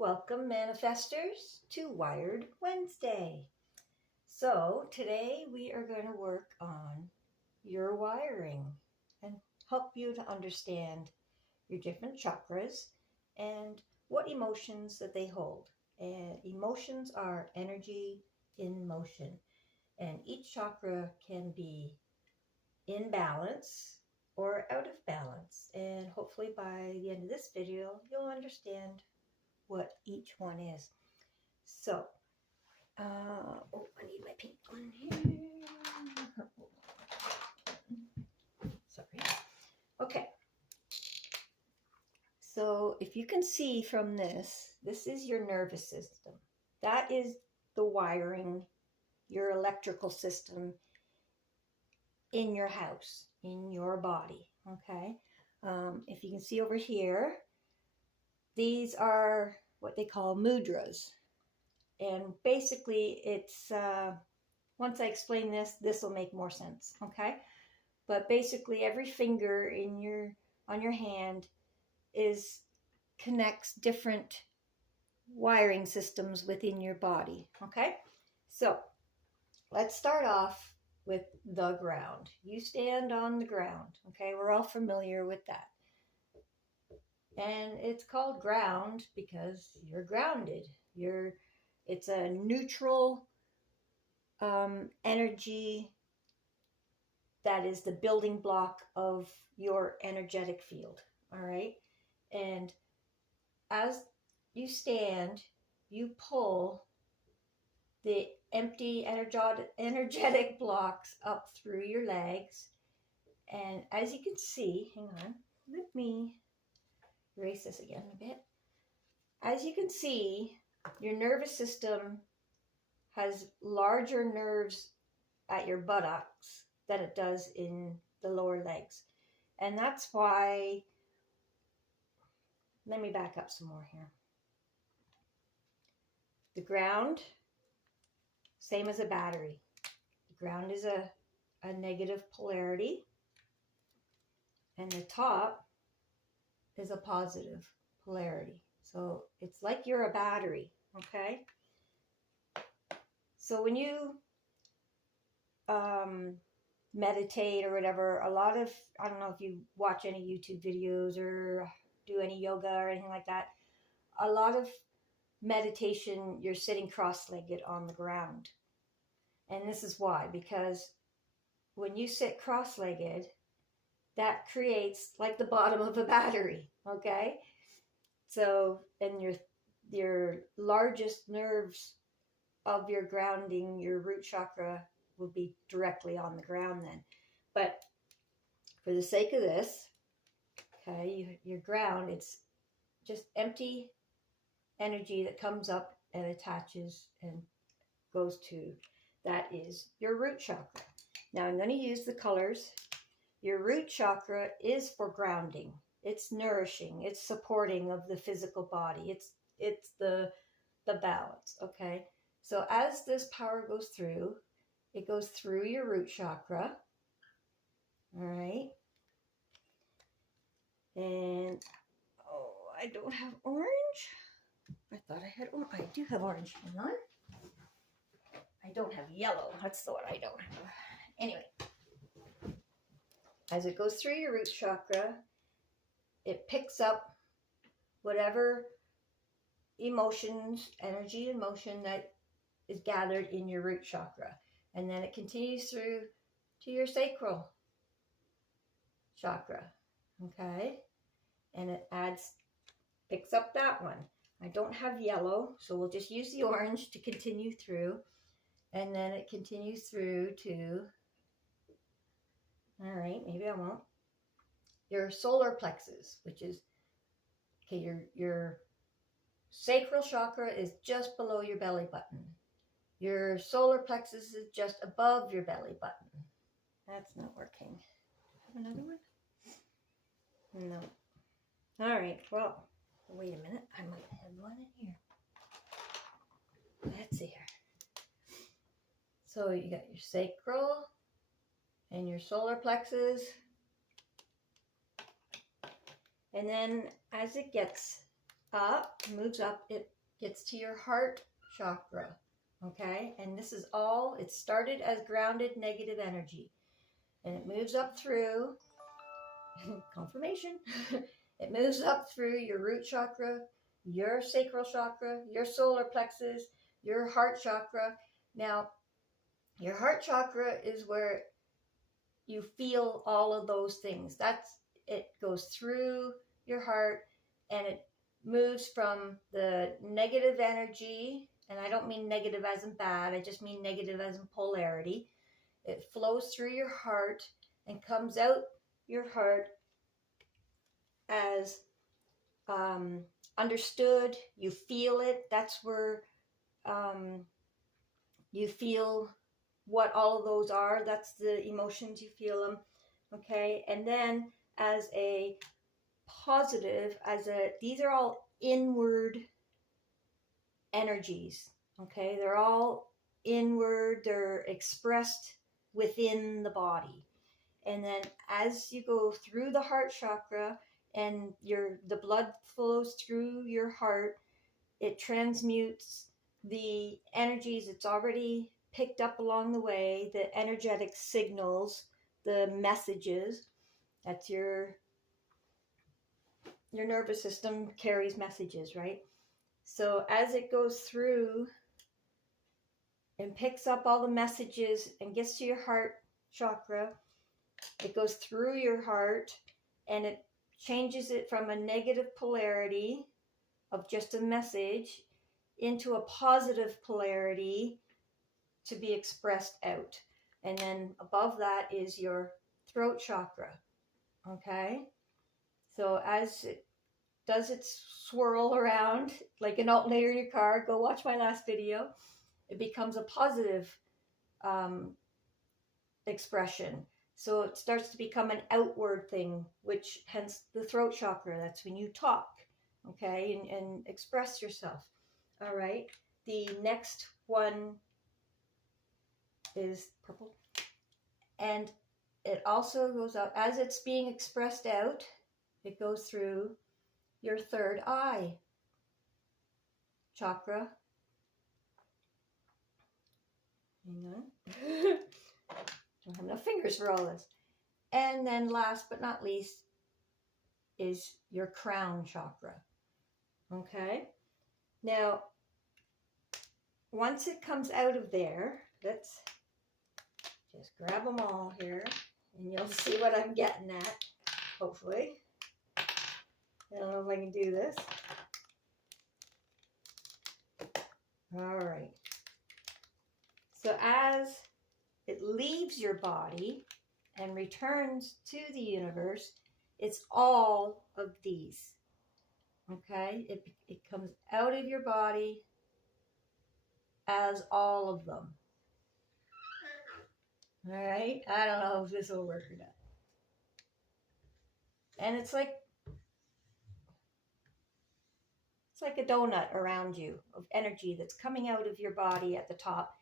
Welcome, manifestors, to Wired Wednesday. So, today we are going to work on your wiring and help you to understand your different chakras and what emotions that they hold. And emotions are energy in motion, and each chakra can be in balance or out of balance. And hopefully, by the end of this video, you'll understand what each one is. So, I need my pink one here. Sorry. Okay. So, if you can see from this is your nervous system. That is the wiring, your electrical system in your house, in your body. Okay. If you can see over here, these are what they call mudras. And basically, it's once I explain this will make more sense, okay? But basically, every finger on your hand connects different wiring systems within your body, okay? So let's start off with the ground. You stand on the ground, okay? We're all familiar with that. And it's called ground because you're grounded. It's a neutral energy that is the building block of your energetic field. All right. And as you stand, you pull the empty energetic blocks up through your legs. And as you can see, hang on, let me erase this again a bit. As you can see, your nervous system has larger nerves at your buttocks than it does in the lower legs. And that's why, let me back up some more here. The ground, same as a battery. The ground is a negative polarity, and the top is a positive polarity. So it's like you're a battery, okay? So when you meditate or whatever, I don't know if you watch any YouTube videos or do any yoga or anything like that, a lot of meditation, you're sitting cross-legged on the ground. And this is why, because when you sit cross-legged, that creates like the bottom of a battery, okay? So, and your largest nerves of your grounding, your root chakra, will be directly on the ground then. But for the sake of this, okay, your ground, it's just empty energy that comes up and attaches and goes to, that is your root chakra. Now I'm going to use the colors. Your root chakra is for grounding. It's nourishing. It's supporting of the physical body. It's the balance, okay? So as this power goes through, it goes through your root chakra, all right? And, oh, I don't have orange. I thought I had orange. I do have orange. Hang on. I don't have yellow. That's the one I don't have. Anyway, as it goes through your root chakra, it picks up whatever emotions, energy and motion that is gathered in your root chakra. And then it continues through to your sacral chakra, okay? And it picks up that one. I don't have yellow, so we'll just use the orange to continue through. And then it continues through to, all right, maybe I won't, your solar plexus, which is, okay, your sacral chakra is just below your belly button. Your solar plexus is just above your belly button. That's not working. Have another one? No. All right, well, wait a minute. I might have one in here. Let's see here. So you got your sacral and your solar plexus. And then as it gets up, moves up, it gets to your heart chakra. Okay, and this is all, it started as grounded negative energy, and it moves up through, confirmation, it moves up through your root chakra, your sacral chakra, your solar plexus, your heart chakra. Now, your heart chakra is where you feel all of those things. It goes through your heart, and it moves from the negative energy, and I don't mean negative as in bad, I just mean negative as in polarity. It flows through your heart and comes out your heart as understood. You feel it. That's where you feel what all of those are. That's the emotions, you feel them. Okay, and then as a positive, these are all inward energies. Okay, they're all inward, they're expressed within the body. And then as you go through the heart chakra and the blood flows through your heart, it transmutes the energies it's already picked up along the way, the energetic signals, the messages. That's your nervous system carries messages, right? So as it goes through and picks up all the messages and gets to your heart chakra, it goes through your heart and it changes it from a negative polarity of just a message into a positive polarity to be expressed out. And then above that is your throat chakra. Okay? So as it does its swirl around like an alternator in your car, go watch my last video, it becomes a positive expression. So it starts to become an outward thing, which hence the throat chakra. That's when you talk, okay, and express yourself. All right. The next one is purple. And it also goes up, as it's being expressed out, it goes through your third eye chakra. Hang on. Don't have enough fingers for all this. And then last but not least is your crown chakra. Okay? Now, once it comes out of there, let's just grab them all here and you'll see what I'm getting at, hopefully. I don't know if I can do this. All right. So as it leaves your body and returns to the universe, it's all of these. Okay? It comes out of your body as all of them. All right? I don't know if this will work or not. And it's like a donut around you of energy that's coming out of your body at the top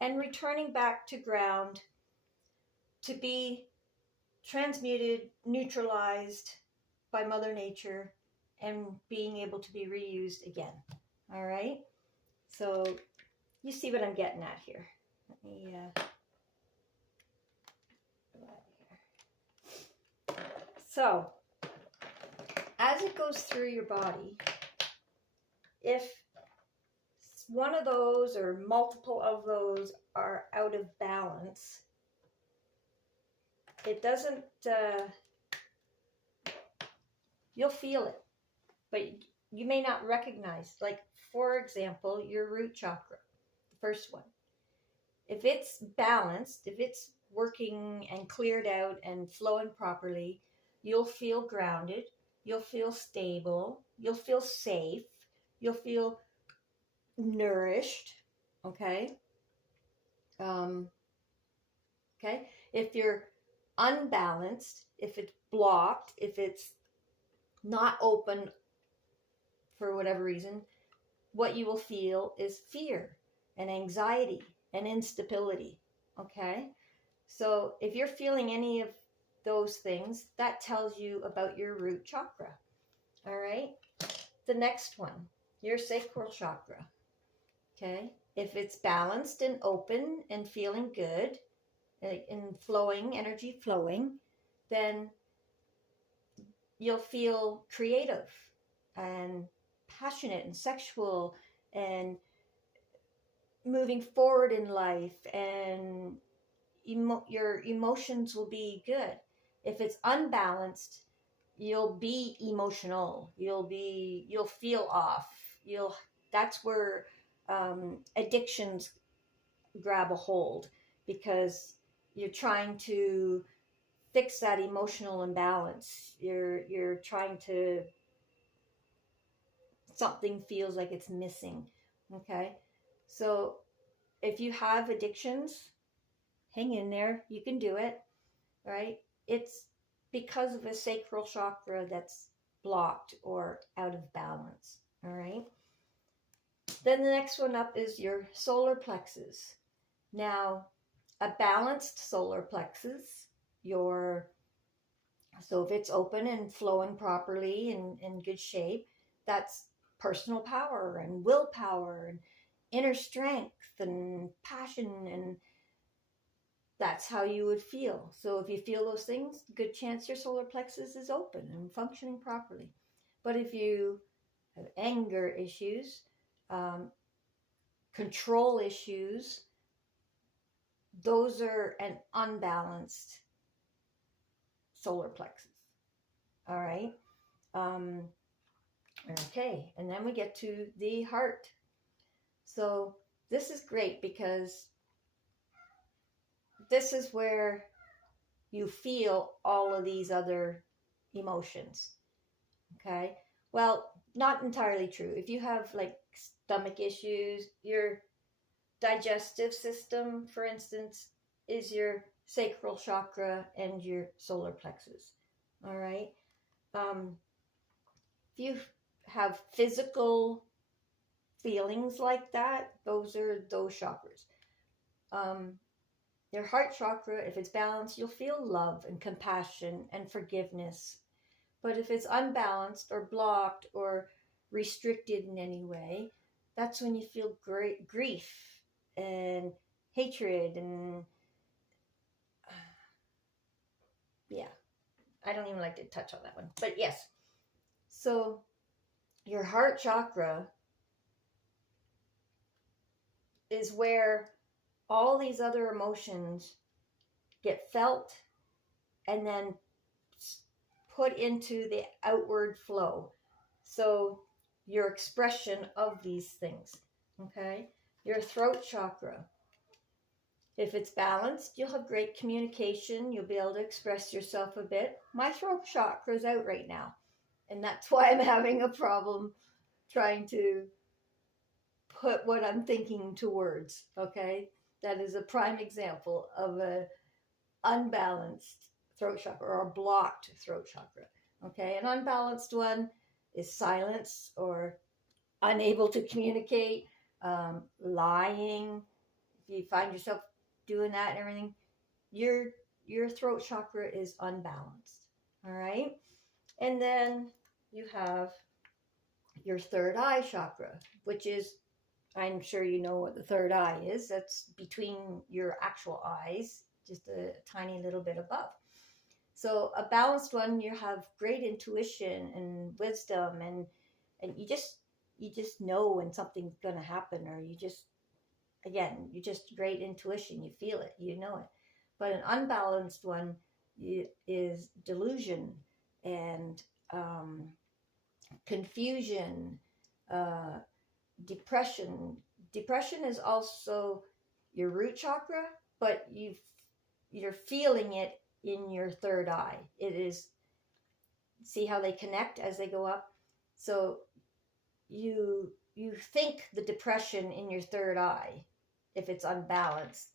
and returning back to ground to be transmuted, neutralized by Mother Nature, and being able to be reused again. All right? So you see what I'm getting at here. Let me So as it goes through your body, if one of those or multiple of those are out of balance, it doesn't, you'll feel it, but you may not recognize. Like, for example, your root chakra, the first one. If it's balanced, if it's working and cleared out and flowing properly, you'll feel grounded, you'll feel stable, you'll feel safe, you'll feel nourished, okay? Okay, if you're unbalanced, if it's blocked, if it's not open for whatever reason, what you will feel is fear and anxiety and instability, okay? So if you're feeling any of those things, that tells you about your root chakra, all right? the next one, your sacral chakra. Okay, if it's balanced and open and feeling good and flowing, energy flowing, then you'll feel creative and passionate and sexual and moving forward in life, and your emotions will be good. If it's unbalanced, you'll be emotional, you'll feel off, that's where addictions grab a hold, because you're trying to fix that emotional imbalance. You're trying to, something feels like it's missing. Okay, so if you have addictions, hang in there, you can do it. Right, it's because of a sacral chakra that's blocked or out of balance. All right, then the next one up is your solar plexus. Now, a balanced solar plexus, so if it's open and flowing properly and in good shape, that's personal power and willpower and inner strength and passion, and that's how you would feel. So if you feel those things, good chance your solar plexus is open and functioning properly. But if you have anger issues, control issues, those are an unbalanced solar plexus. All right. Okay. And then we get to the heart. So this is great because this is where you feel all of these other emotions. Okay. Well, not entirely true. If you have like stomach issues, your digestive system, for instance, is your sacral chakra and your solar plexus. All right. If you have physical feelings like that, those are those chakras. Your heart chakra, if it's balanced, you'll feel love and compassion and forgiveness. But if it's unbalanced or blocked or restricted in any way, that's when you feel great grief and hatred and yeah, I don't even like to touch on that one. But yes, so your heart chakra is where all these other emotions get felt and then put into the outward flow. So your expression of these things. Okay, your throat chakra, if it's balanced, you'll have great communication. You'll be able to express yourself a bit. My throat chakra is out right now, and that's why I'm having a problem trying to put what I'm thinking to words. Okay, that is a prime example of a unbalanced throat chakra or a blocked throat chakra. Okay, an unbalanced one is silence or unable to communicate, lying. If you find yourself doing that and everything, your throat chakra is unbalanced. All right, and then you have your third eye chakra, which is, I'm sure you know what the third eye is. That's between your actual eyes, just a tiny little bit above. So a balanced one, you have great intuition and wisdom, and you just know when something's going to happen, or you just great intuition. You feel it, you know it. But an unbalanced one is delusion and confusion, depression. Depression is also your root chakra, but you're feeling it in your third eye. It is, see how they connect as they go up? So you think the depression in your third eye if it's unbalanced,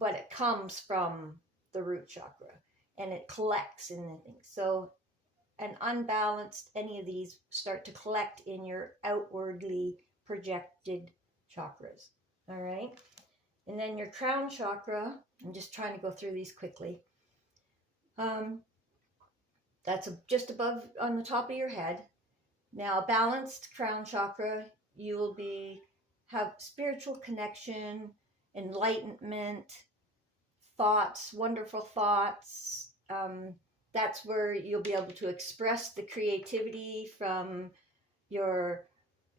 but it comes from the root chakra and it collects in the thing. So an unbalanced, any of these start to collect in your outwardly projected chakras. All right. And then your crown chakra, I'm just trying to go through these quickly. That's just above on the top of your head. Now, a balanced crown chakra, you will have spiritual connection, enlightenment, thoughts, wonderful thoughts. That's where you'll be able to express the creativity from your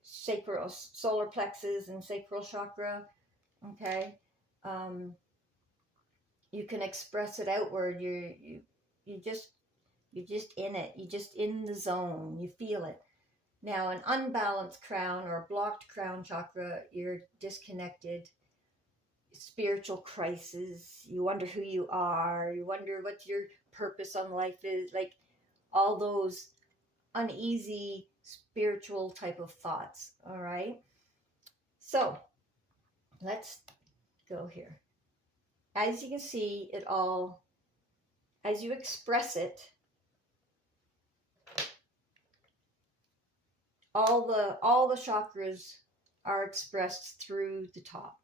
sacral, solar plexus and sacral chakra. Okay, you can express it outward. You just in it. You just in the zone. You feel it. Now, an unbalanced crown or a blocked crown chakra, you're disconnected. Spiritual crisis. You wonder who you are. You wonder what your purpose on life is. Like all those uneasy spiritual type of thoughts. All right. So let's go here. As you can see, it all, as you express it, all the chakras are expressed through the top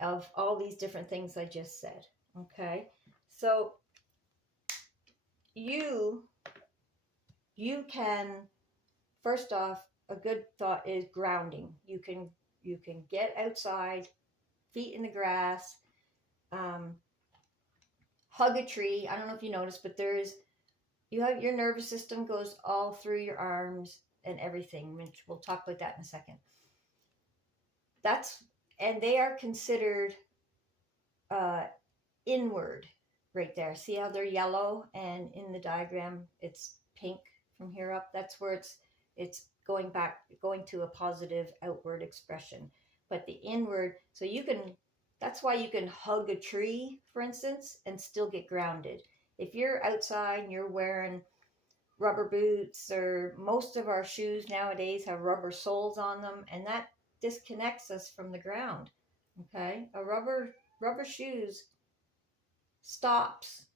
of all these different things I just said. Okay, so you can, first off, a good thought is grounding. You can get outside, feet in the grass, hug a tree. I don't know if you noticed, but you have your nervous system goes all through your arms and everything, which we'll talk about that in a second. And they are considered inward right there. See how they're yellow, and in the diagram it's pink from here up? That's where it's going to a positive outward expression. But the inward, so that's why you can hug a tree, for instance, and still get grounded. If you're outside and you're wearing rubber boots, or most of our shoes nowadays have rubber soles on them, and that disconnects us from the ground. Okay, a rubber shoes stops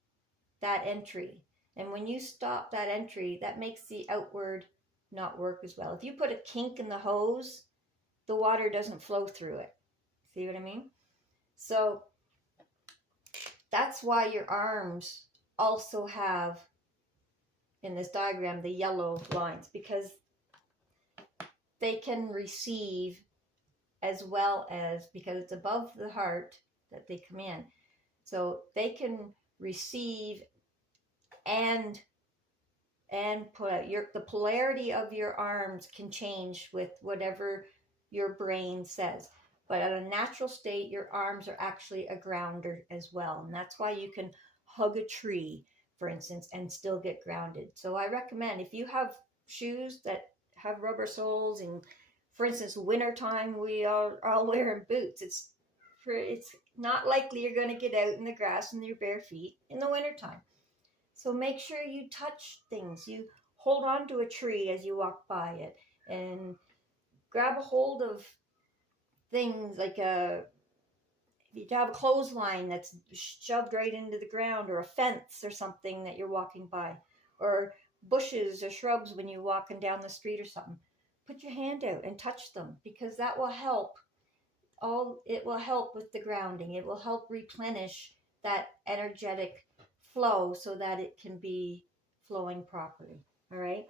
that entry, and when you stop that entry, that makes the outward not work as well. If you put a kink in the hose, the water doesn't flow through it. See what I mean? So that's why your arms also have, in this diagram, the yellow lines, because they can receive, as well as, because it's above the heart that they come in, so they can receive and put out. The polarity of your arms can change with whatever your brain says, but at a natural state, your arms are actually a grounder as well, and that's why you can hug a tree, for instance, and still get grounded. So I recommend, if you have shoes that have rubber soles, and for instance, wintertime, we are all wearing boots. It's not likely you're going to get out in the grass in your bare feet in the wintertime. So make sure you touch things. You hold on to a tree as you walk by it, and grab a hold of things like you have a clothesline that's shoved right into the ground, or a fence or something that you're walking by, or bushes or shrubs when you're walking down the street or something. Put your hand out and touch them, because that will help. It will help with the grounding. It will help replenish that energetic flow so that it can be flowing properly. All right.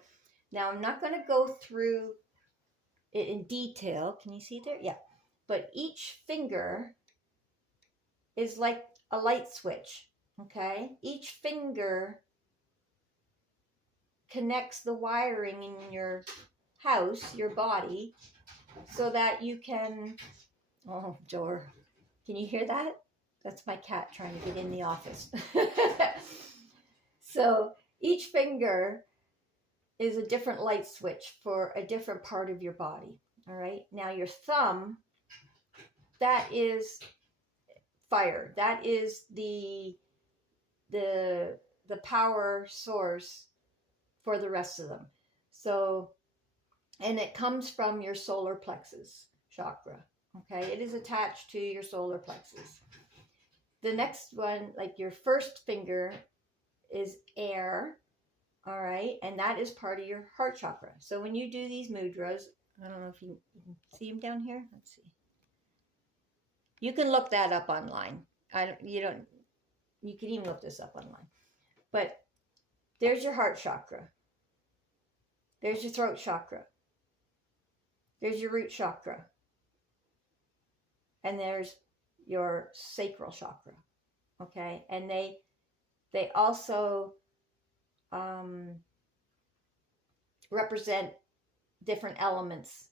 Now, I'm not going to go through it in detail. Can you see there? Yeah. But each finger is like a light switch. Okay. Each finger connects the wiring in your house, your body, so that you can, oh, Jor, can you hear that? That's my cat trying to get in the office. So each finger is a different light switch for a different part of your body. All right. Now your thumb, that is fire. That is the power source for the rest of them. So, and it comes from your solar plexus chakra. Okay. It is attached to your solar plexus. The next one, like your first finger, is air. All right. And that is part of your heart chakra. So when you do these mudras, I don't know if you can see them down here. Let's see. You can look that up online. You can even look this up online. But there's your heart chakra. There's your throat chakra. There's your root chakra. And there's your sacral chakra. Okay? And they also represent different elements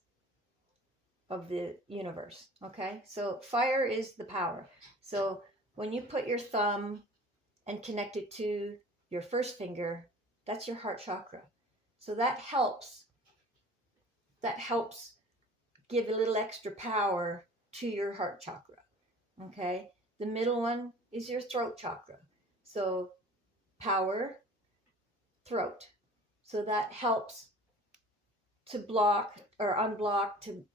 of the universe. Okay? So fire is the power. So when you put your thumb and connect it to your first finger, that's your heart chakra. So that helps give a little extra power to your heart chakra. Okay? The middle one is your throat chakra. So power, throat. So that helps to block or unblock, to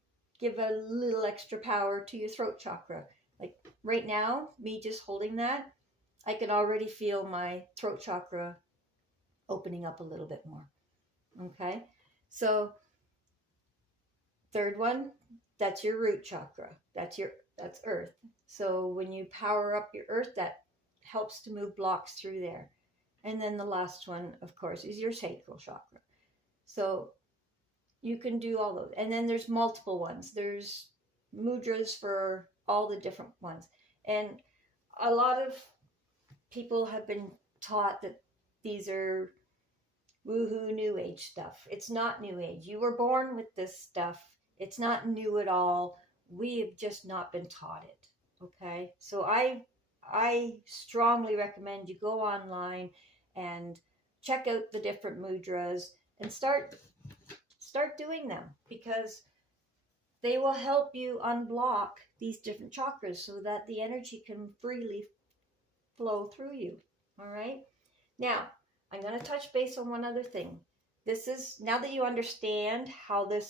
give a little extra power to your throat chakra. Like right now, me just holding that, I can already feel my throat chakra opening up a little bit more. Okay? So third one, that's your root chakra. That's earth. So when you power up your earth, that helps to move blocks through there. And then the last one, of course, is your sacral chakra. So you can do all those. And then there's multiple ones. There's mudras for all the different ones. And a lot of people have been taught that these are woohoo new age stuff. It's not new age. You were born with this stuff. It's not new at all. We have just not been taught it. Okay? So I strongly recommend you go online and check out the different mudras and start doing them, because they will help you unblock these different chakras so that the energy can freely flow through you. All right? Now, I'm going to touch base on one other thing. This is, now that you understand how the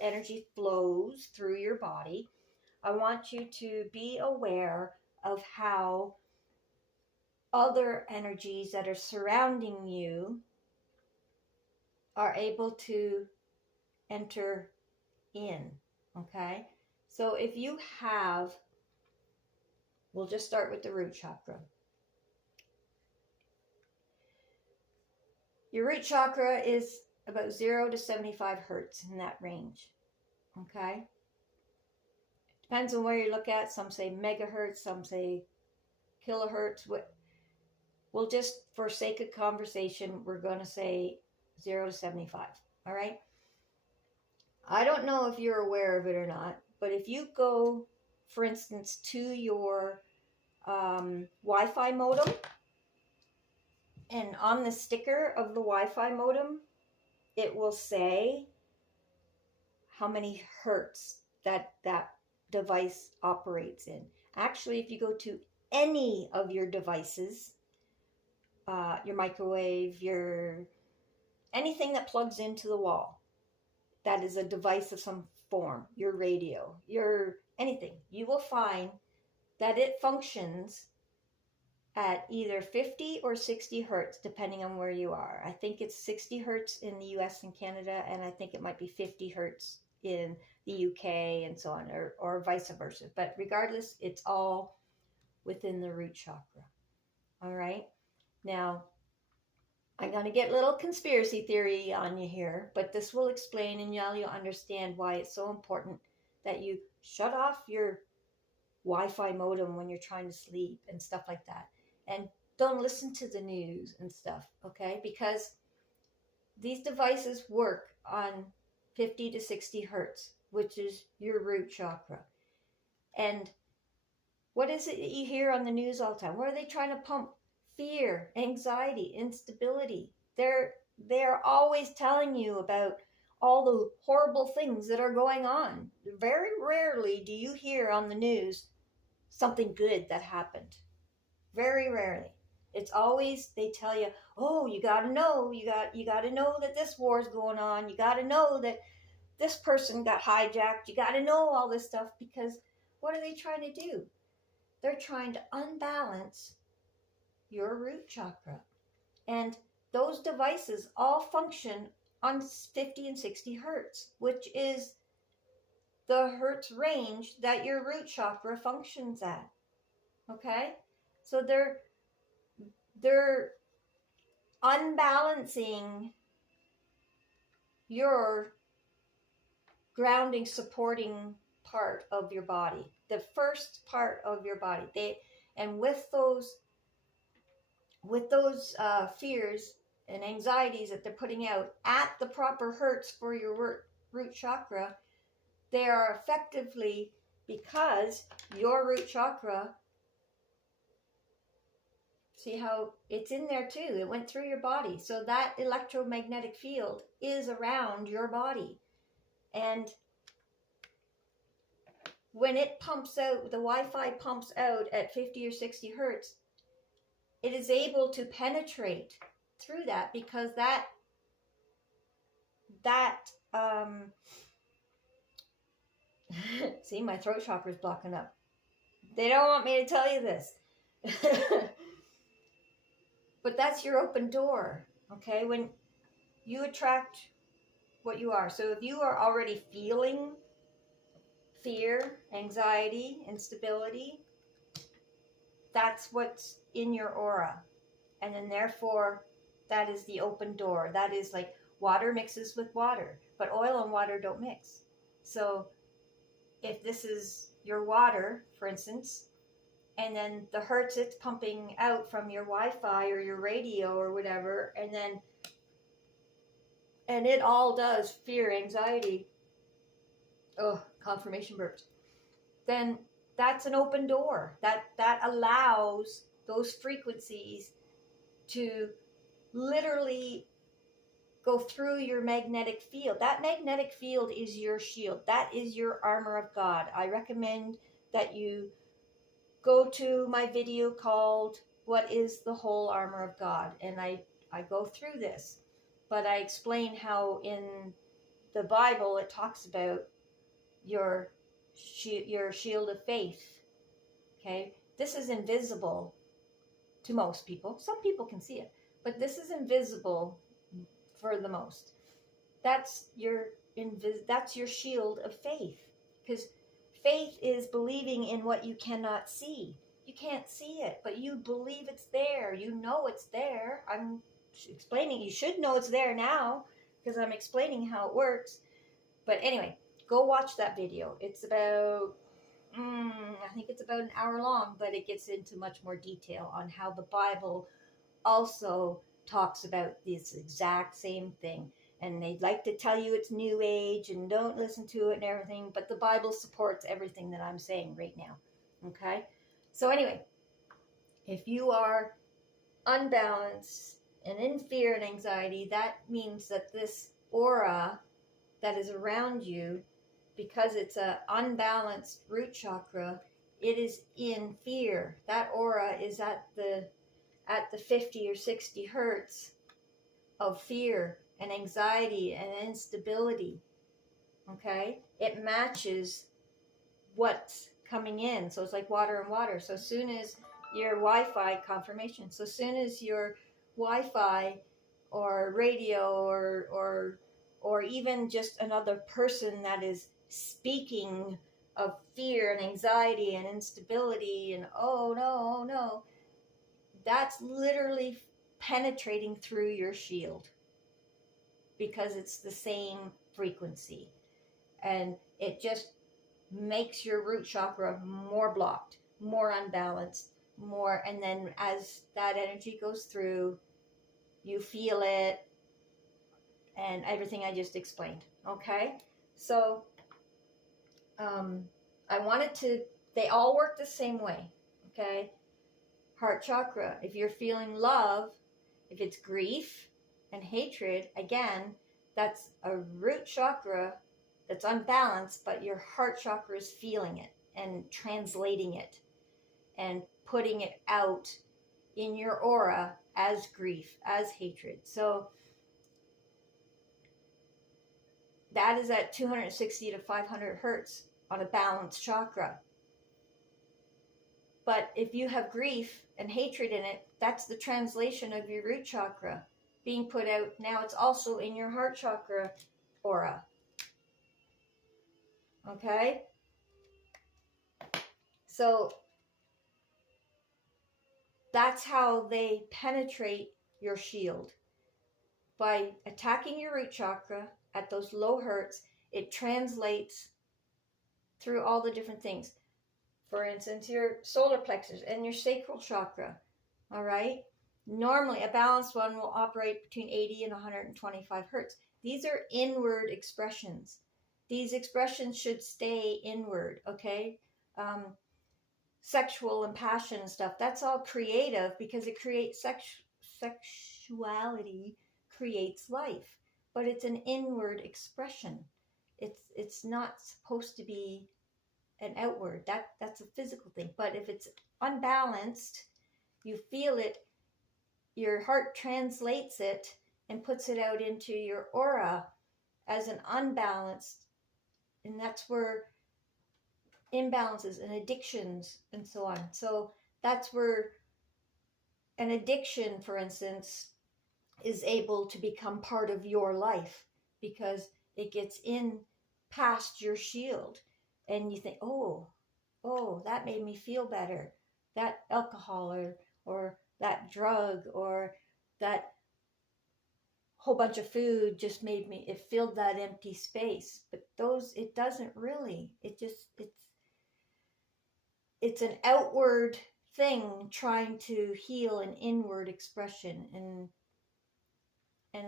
energy flows through your body, I want you to be aware of how other energies that are surrounding you are able to enter in. Okay? So if you have, we'll just start with the root chakra. Your root chakra is about 0 to 75 hertz, in that range. Okay? Depends on where you look at. Some say megahertz, some say kilohertz. We'll just, for sake of conversation, we're going to say 0 to 75. All right? I don't know if you're aware of it or not, but if you go, for instance, to your Wi-Fi modem, and on the sticker of the Wi-Fi modem, it will say how many hertz that device operates in. Actually, if you go to any of your devices, your microwave, anything that plugs into the wall, that is a device of some form, your radio, anything, you will find that it functions at either 50 or 60 hertz, depending on where you are. I think it's 60 hertz in the US and Canada, and I think it might be 50 hertz in the UK and so on, or vice versa. But regardless, it's all within the root chakra. All right? Now, I'm going to get a little conspiracy theory on you here, but this will explain, and now you'll understand why it's so important that you shut off your Wi-Fi modem when you're trying to sleep and stuff like that. And don't listen to the news and stuff, okay? Because these devices work on 50 to 60 hertz, which is your root chakra. And what is it that you hear on the news all the time? What are they trying to pump? Fear, anxiety, instability. They're always telling you about all the horrible things that are going on. Very rarely do you hear on the news something good that happened. Very rarely. It's always, they tell you, oh, you got to know, you got to know that this war is going on. You got to know that this person got hijacked. You got to know all this stuff, because what are they trying to do? They're trying to unbalance your root chakra. And those devices all function on 50 and 60 hertz, which is the hertz range that your root chakra functions at. Okay? So they're unbalancing your grounding, supporting part of your body, the first part of your body. And with those fears and anxieties that they're putting out at the proper hertz for your root chakra, they are effectively, because your root chakra, see how it's in there too, it went through your body, so that electromagnetic field is around your body. And when it pumps out, the Wi-Fi pumps out at 50 or 60 hertz, it is able to penetrate through that, because that see, my throat chakra is blocking up. They don't want me to tell you this. But that's your open door, okay? When you attract what you are. So if you are already feeling fear, anxiety, instability, that's what's in your aura. And then therefore, that is the open door. That is like water mixes with water, but oil and water don't mix. So if this is your water, for instance, and then the hertz it's pumping out from your Wi-Fi or your radio or whatever, and it all does fear, anxiety, confirmation burps, then that's an open door. That allows those frequencies to literally go through your magnetic field. That magnetic field is your shield. That is your armor of God. I recommend that you go to my video called What is the Whole Armor of God? And I go through this, but I explain how in the Bible it talks about your shield of faith. Okay, this is invisible to most people. Some people can see it, but this is invisible for the most. That's your shield of faith, because faith is believing in what you cannot see. You can't see it, but you believe it's there. You know it's there. I'm explaining. You should know it's there now, because I'm explaining how it works. But anyway, go watch that video. It's about, I think it's about an hour long, but it gets into much more detail on how the Bible also talks about this exact same thing. And they'd like to tell you it's New Age and don't listen to it and everything, but the Bible supports everything that I'm saying right now. Okay? So anyway, if you are unbalanced and in fear and anxiety, that means that this aura that is around you, because it's an unbalanced root chakra, it is in fear. That aura is at the 50 or 60 hertz of fear and anxiety and instability. Okay? It matches what's coming in. So it's like water and water. So as soon as your Wi-Fi confirmation, so as soon as your Wi-Fi or radio or even just another person that is speaking of fear and anxiety and instability and oh no, that's literally penetrating through your shield, because it's the same frequency, and it just makes your root chakra more blocked, more unbalanced, more, and then as that energy goes through, you feel it and everything I just explained. Okay, so they all work the same way. Okay, heart chakra, if you're feeling love, if it's grief and hatred, again, that's a root chakra that's unbalanced, but your heart chakra is feeling it and translating it and putting it out in your aura as grief, as hatred. So that is at 260 to 500 hertz on a balanced chakra. But if you have grief and hatred in it, that's the translation of your root chakra being put out. Now it's also in your heart chakra aura. Okay? So that's how they penetrate your shield. By attacking your root chakra at those low hertz, it translates through all the different things. For instance, your solar plexus and your sacral chakra. All right. Normally, a balanced one will operate between 80 and 125 hertz. These are inward expressions. These expressions should stay inward, okay? Sexual and passion and stuff, that's all creative because it creates sexuality creates life, but it's an inward expression. It's not supposed to be an outward. That's a physical thing. But if it's unbalanced, you feel it, your heart translates it and puts it out into your aura as an unbalanced, and that's where imbalances and addictions and so on. So that's where an addiction, for instance, is able to become part of your life because it gets in past your shield and you think, oh, that made me feel better. That alcohol or that drug or that whole bunch of food just made me, it filled that empty space. But it doesn't really. It's an outward thing trying to heal an inward expression. And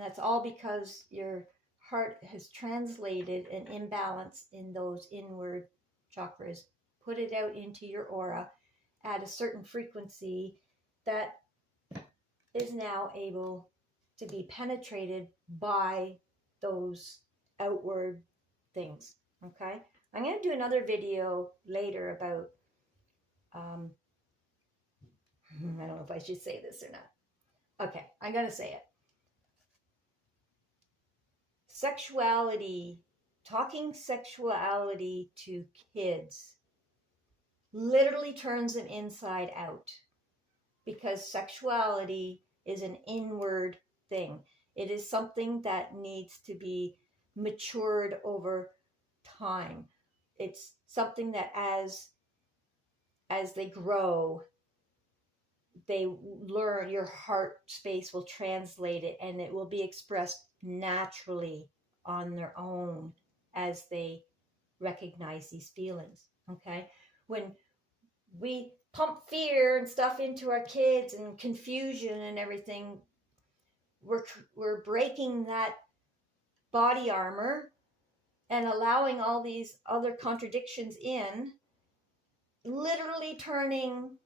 that's all because your heart has translated an imbalance in those inward chakras, put it out into your aura at a certain frequency that is now able to be penetrated by those outward things. Okay, I'm going to do another video later about I don't know if I should say this or not. Okay, I'm going to say it. Sexuality, talking sexuality to kids literally turns them inside out because sexuality is an inward thing. It is something that needs to be matured over time. It's something that as they grow, they learn, your heart space will translate it and it will be expressed naturally on their own as they recognize these feelings. Okay, when we pump fear and stuff into our kids and confusion and everything, we're breaking that body armor and allowing all these other contradictions in, literally turning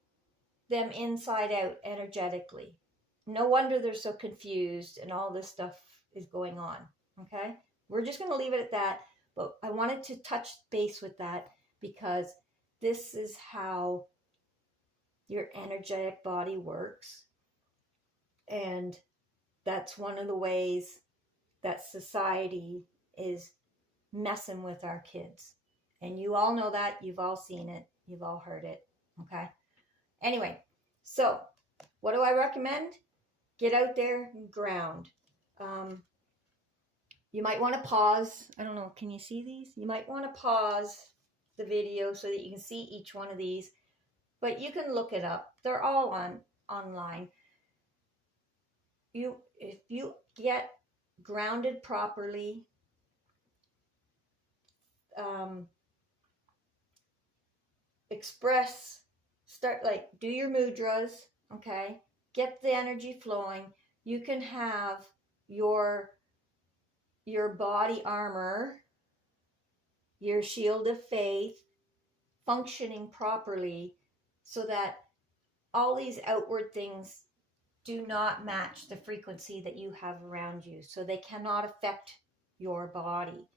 them inside out energetically. No wonder they're so confused and all this stuff is going on. Okay, we're just going to leave it at that, but I wanted to touch base with that because this is how your energetic body works, and that's one of the ways that society is messing with our kids. And you all know that, you've all seen it, you've all heard it. Okay, anyway, so what do I recommend? Get out there and ground. You might want to pause. I don't know, can you see these? You might want to pause the video so that you can see each one of these, but you can look it up. They're all online. If you get grounded properly, do your mudras, okay? Get the energy flowing. You can have your body armor, your shield of faith functioning properly so that all these outward things do not match the frequency that you have around you. So they cannot affect your body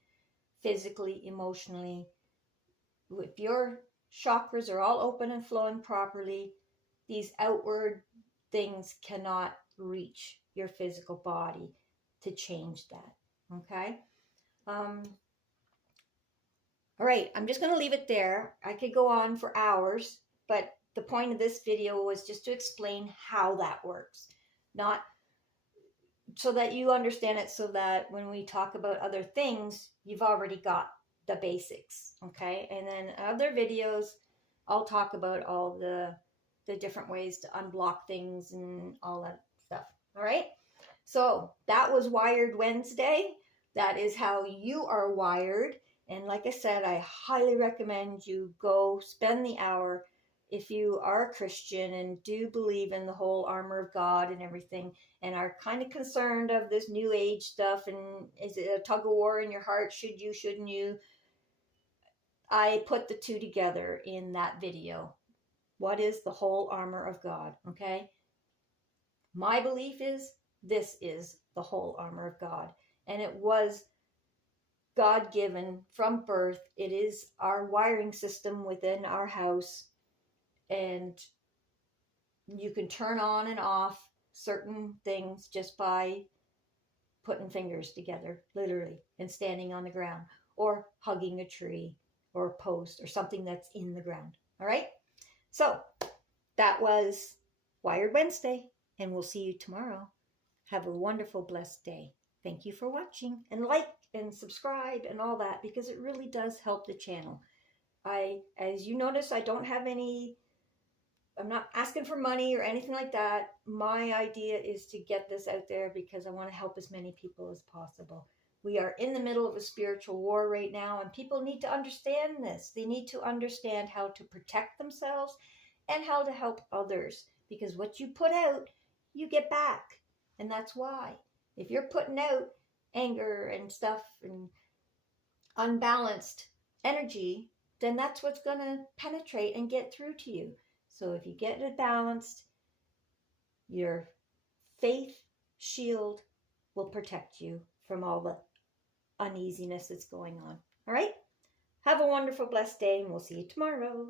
physically, emotionally. If your chakras are all open and flowing properly, these outward things cannot reach your physical body to change that. Okay? All right, I'm just going to leave it there. I could go on for hours, but the point of this video was just to explain how that works. Not so that you understand it, so that when we talk about other things, you've already got the basics, okay? And then other videos, I'll talk about all the different ways to unblock things and all that stuff, all right? So that was Wired Wednesday. That is how you are wired. And like I said, I highly recommend you go spend the hour if you are a Christian and do believe in the whole armor of God and everything, and are kind of concerned of this new age stuff, and is it a tug of war in your heart? Should you, shouldn't you? I put the two together in that video. What is the whole armor of God? Okay. My belief is this is the whole armor of God. And it was God given from birth. It is our wiring system within our house. And you can turn on and off certain things just by putting fingers together, literally, and standing on the ground, or hugging a tree or a post or something that's in the ground. All right. So that was Wired Wednesday, and we'll see you tomorrow. Have a wonderful, blessed day. Thank you for watching, and like and subscribe and all that, because it really does help the channel. As you notice, I don't have any, I'm not asking for money or anything like that. My idea is to get this out there because I want to help as many people as possible. We are in the middle of a spiritual war right now, and people need to understand this. They need to understand how to protect themselves and how to help others, because what you put out, you get back. And that's why. If you're putting out anger and stuff and unbalanced energy, then that's what's going to penetrate and get through to you. So if you get it balanced, your faith shield will protect you from all the uneasiness that's going on. All right? Have a wonderful, blessed day, and we'll see you tomorrow.